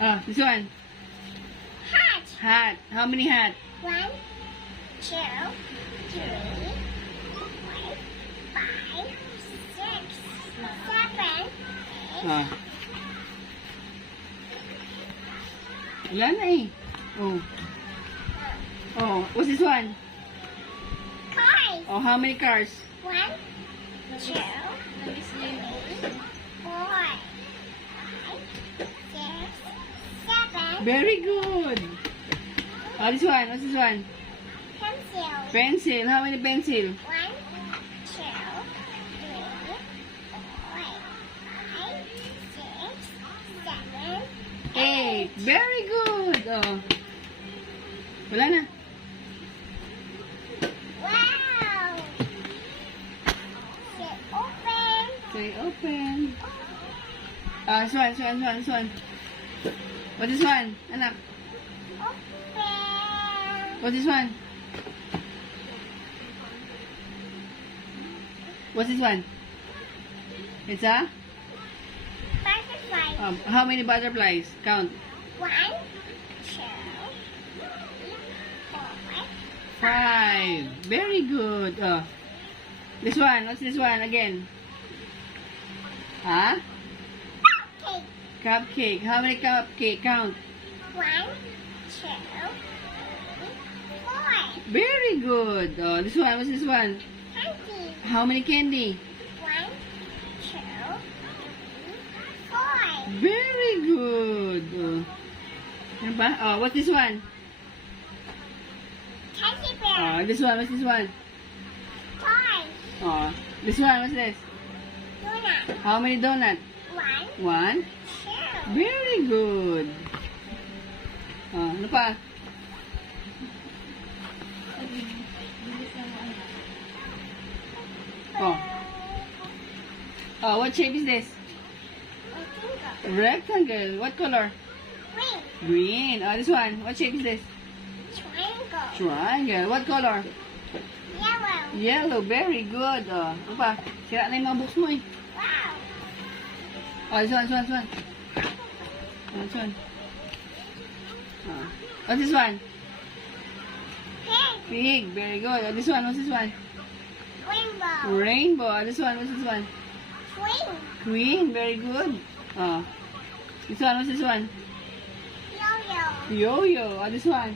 This one. Hat. Hat. How many hat? 1, 2, 3, 4, 5, 6, 7, 8. Wala na eh. What's this one? Cars. How many cars? 1, 2, 3, 4, 5, 6, 7. Very good. This one. What's this one? Pencil. Pencil. How many pencil? 1, 2, 3, 4, 5, 6, 7, 8. Very good. Wala na. Wow! Say open. Say open. This one. What's this one? Anak. Open. What's this one? What's this one? It's a? Butterfly. How many butterflies? Count. 1, 2, 3, 4, 5. Very good. This one. What's this one again? cake. Cupcake. How many cupcake? Count. 1, 2, 3, 4. Very good. This one. What's this one? Candy. How many candy? 1, 2, 3, 4. Very good. Ano ba? What's this one? Teddy bear. This one. What's this one? Toy. This one. What's this? Donut. How many donut? 1, 1. 2. Very good. Ano pa? What shape is this? Rectangle. What color? Green. Green. This one. What shape is this? Triangle. Triangle. What color? Yellow. Yellow. Very good. Ano pa? Sira na yung mga books mo eh. Wow. This one. This one. This one. What's this one? Pig. Pig. Very good. This one. What's this one? Rainbow. Rainbow. This one. What's this one? Queen. Queen. Very good. This one. What's this one? Yo-yo. Yo-yo. This one?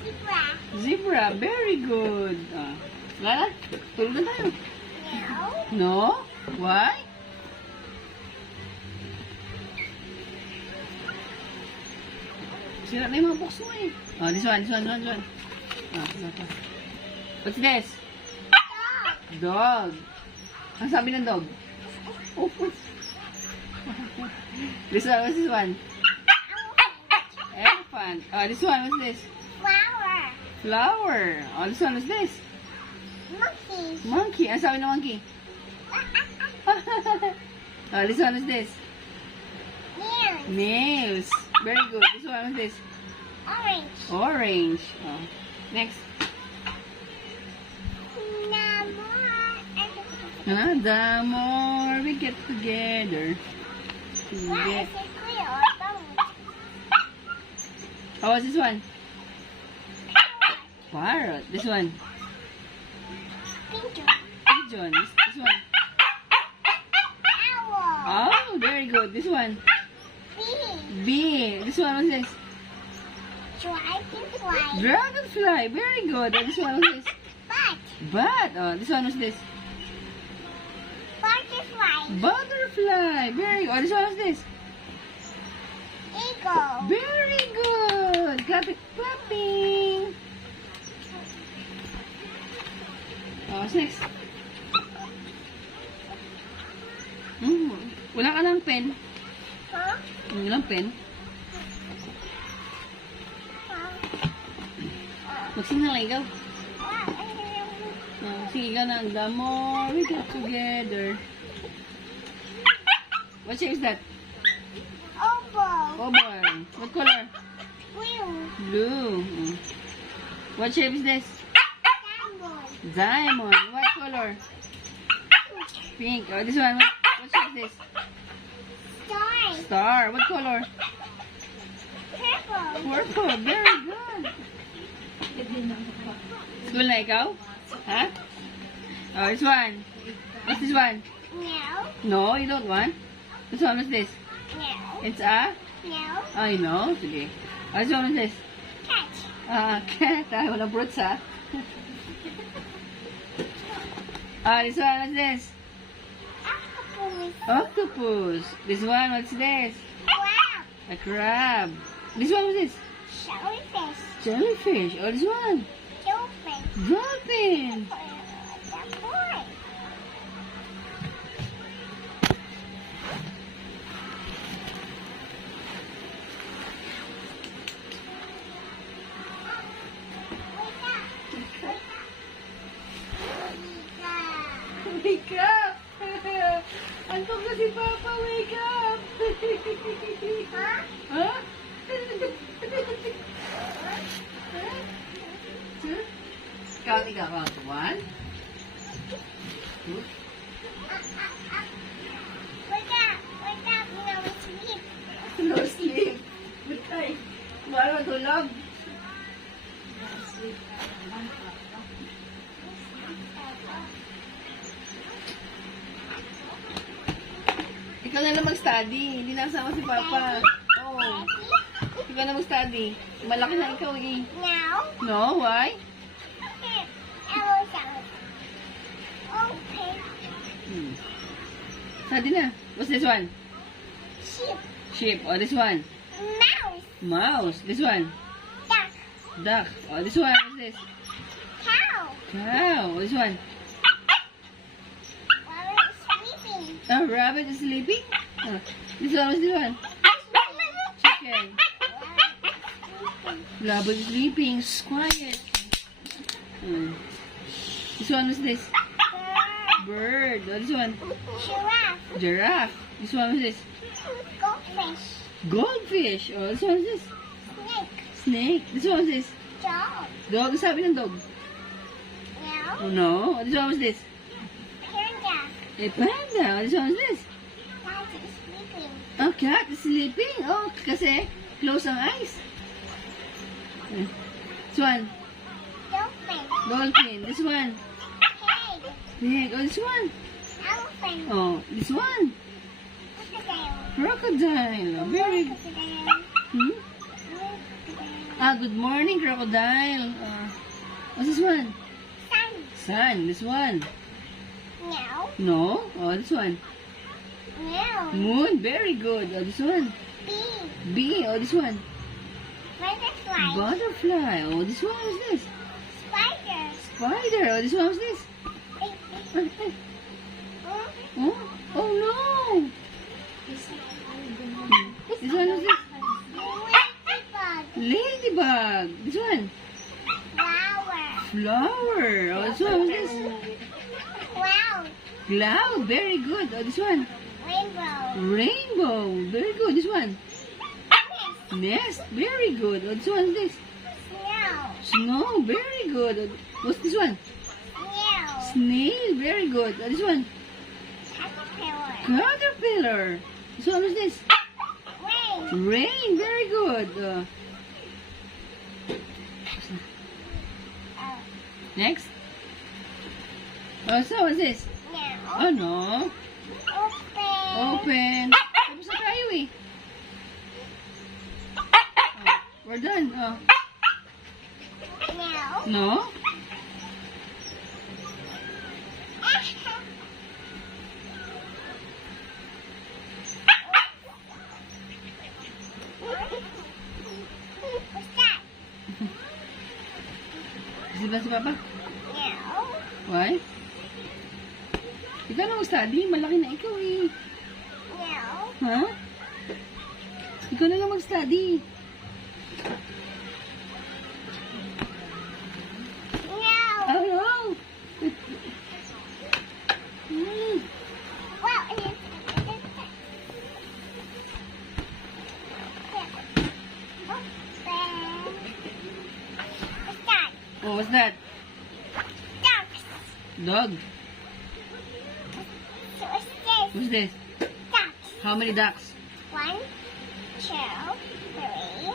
Zebra. Zebra. Very good. Wala na? Tulog na tayo. No. No? Why? Sira na yung mga books mo eh. This one. What's this? Dog. Dog. Ang sabi ng dog? Oh. This one. What's this one? Elephant. This one. What's this? Flower. Flower. This one. What's this? Monkey. Monkey. Ang sabi ng monkey? This one. What's this? Nails. Nails. Very good. This one. What's this? Orange. Orange. Next. The more we get together. Wow, it's a clear. What's this one? Parrot. This one. Pigeon. Pigeon. This one. Owl. Oh, very good. This one. Bee. Bee. This one. What's this? Dragonfly. Dragonfly. Very good. This one. What's this? Bat. Bat. This one. What's this? Butterfly. Butterfly. Very good. This one. What's this? Eagle. Very good. Clapping. What's next? Wala ka ng pen. Huh? Walang pen. Magsing na lang ikaw. Sige ka na. The more we get together. What shape is that? Oval. Oval. What color? Blue. Blue. What shape is this? Diamond. Diamond. What color? Pink. This one. What shape is this? Star. Star. What color? Purple. Purple. Very good. School na ikaw? Ha? Oh, this one. What's this one? No. No, you don't want? This one, what's this? No. It's a? No. I know. Sige. Oh, this one, what's this? Cat. Cat. Ah, walang fruits, ha? This one, what's this? Octopus. Octopus. This one, what's this? Crab. A crab. This one, what's this? Jellyfish. Jellyfish. Oh, this one. Dolphin. Dolphin. The boy. Wake up! Antok na si Papa, wake up! Huh? Huh? Count ka, count. 1, 2, Wake up. Wake up. No sleep. no sleep. Butay. Bawal matulog. Ikaw na lang mag-study. Hindi nasama si Papa. Oh. Ikaw na mag-study. Malaki na ikaw eh. Now. No? Why? Open. Study na. What's this one? Sheep. Sheep. Oh, this one. Mouse. Mouse. This one. Duck. Duck. Oh, this one. What's this? Cow. Cow. Oh, this one. Rabbit sleeping. Oh, rabbit is sleeping. Oh, this one. What's this one? Chicken. Rabbit is sleeping. Shh, quiet. This one. What's this? Bird. Oh, this one. Giraffe. Giraffe. This one. What's this? Goldfish. Goldfish. Oh, this one. What's this? Snake. Snake. This one. What's this? Dog. Dog. Sabi ng dog. Now. Oh, no. Oh, this one. What's this? Panda. A panda. Oh, this one. What's this? Cat is sleeping. Oh, cat is sleeping. Oh, kasi close ang eyes. This one. Dolphin. Dolphin. This one. Pig. Pig. Oh, this one. Elephant. Oh, this one. Crocodile. Crocodile. Oh, very. Crocodile. Hmm? Crocodile. Ah, good morning, crocodile. What's this one? Sun. Sun. This one. Now. No. Oh, this one. Now. Moon. Very good. Oh, this one. Bee. Bee. Oh, this one. Butterfly. Butterfly. Oh, this one. What's this? Spider. Spider. Oh, this one. What's this? Oh, oh no. This one. What's this? Ladybug. Ladybug. This one. Flower. Flower. Oh, this one. What's this? Cloud. Cloud. Very good. Oh, this one. Rainbow. Rainbow. Very good. This one. Nest. Very good. Oh, this one. What's this? Snow. Snow. Very good. Oh, what's this one? Snail. Snail. Very good. Oh, this one. Caterpillar. Caterpillar. This one. What's this? Rain. Rain. Very good. Next. Oh, so what's this? Now. Oh, no. Open. Open. Tapos na tayo eh. Oh, we're done. Oh. Now. No? What's that? Kasi ba si Papa? Now. Why? Ikaw na mag-study. Malaki na ikaw eh. Now. Ha? Ikaw na lang mag-study. Now. Oh, no. Well, what's that? Oh, what's that? Ducks. Dog. So what's this? What's this? Ducks. How many ducks? 1, 2, 3,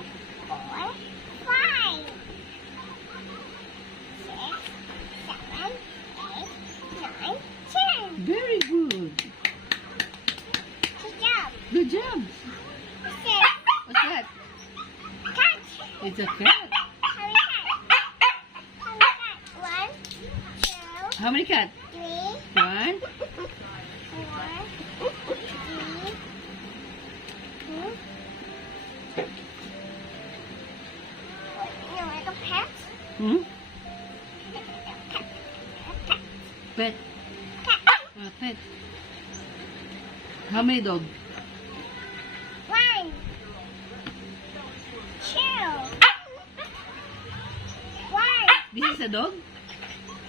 Good job. What's this? What's that? Cat. It's a cat. How many cats? How many cats? 1, 2, How many cat? 3, 1. 4, 3. No, little pets. Hmm? Pet. Pet. How many dog? 1, 2, 1. This is a dog?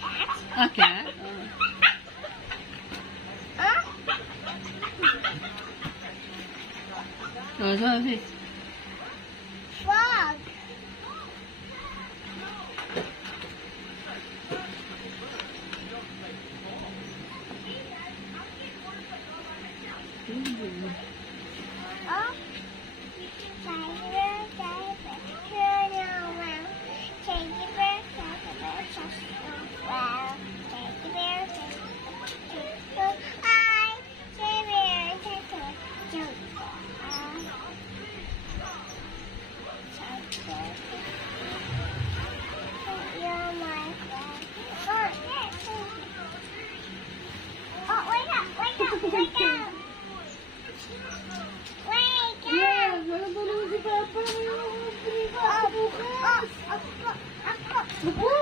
Cat. A cat? Huh? Oh, so what's this? Frog. Oh. Tiger, tiger, turtle, wow. Teddy bear, just wow. Teddy bear, just hi. Teddy bear, just you're my friend. Oh, wake up, wake up, wake up. Wake up. Yeah, walang tulong si Papa. Upo!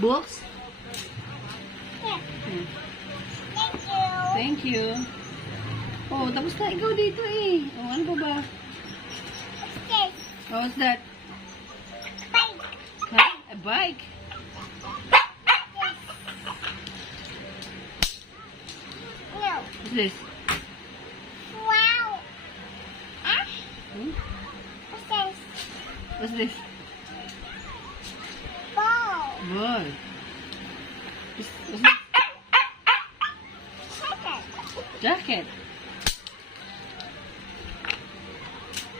Books? Hmm. Thank you. Oh, tapos na ikaw dito eh. Oh, ano pa ba? Oh, what's that? Huh? A bike? What's this? Hmm? What's this? Ball. What's this? Jacket.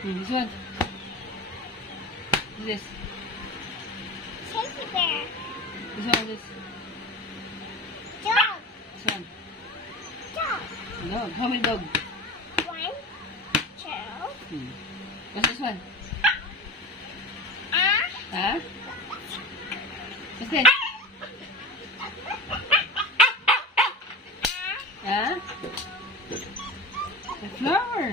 This one. What's this? This one, this. This one. Dog. How many dog? Hmm. What's this one? Huh? What's this? Huh? A flower.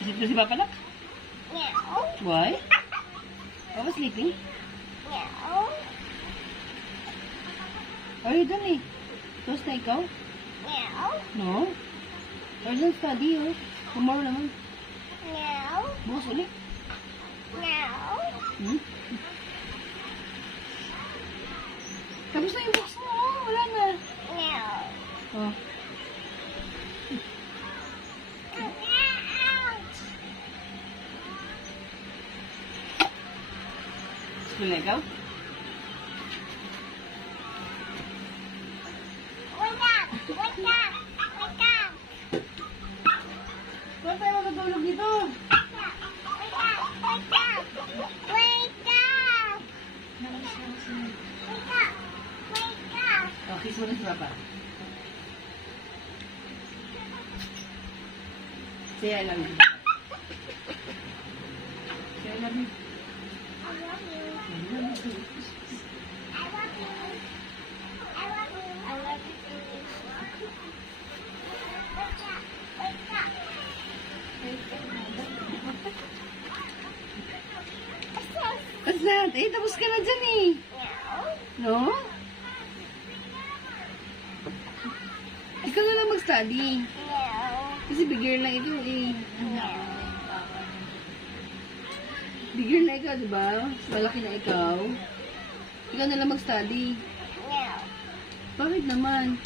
Is it si Papa Nak? Why? Papa sleeping? Are you done eh? Close na ikaw? No? Are you study oh? Tomorrow naman. Bukas ulit. Hmm? Tapos na yung box mo oh. Wala na. Oh. School na ikaw? Saan tayo matutulog dito? Oh, kiss mo na si Papa. Say I love you. Say I love you. What's that? Eh, tapos ka na dyan eh. No? Ikaw na lang mag-study. Kasi bigger lang ito eh. Bigger na ikaw, diba? Malaki na ikaw. Ikaw na lang mag-study. Bakit naman?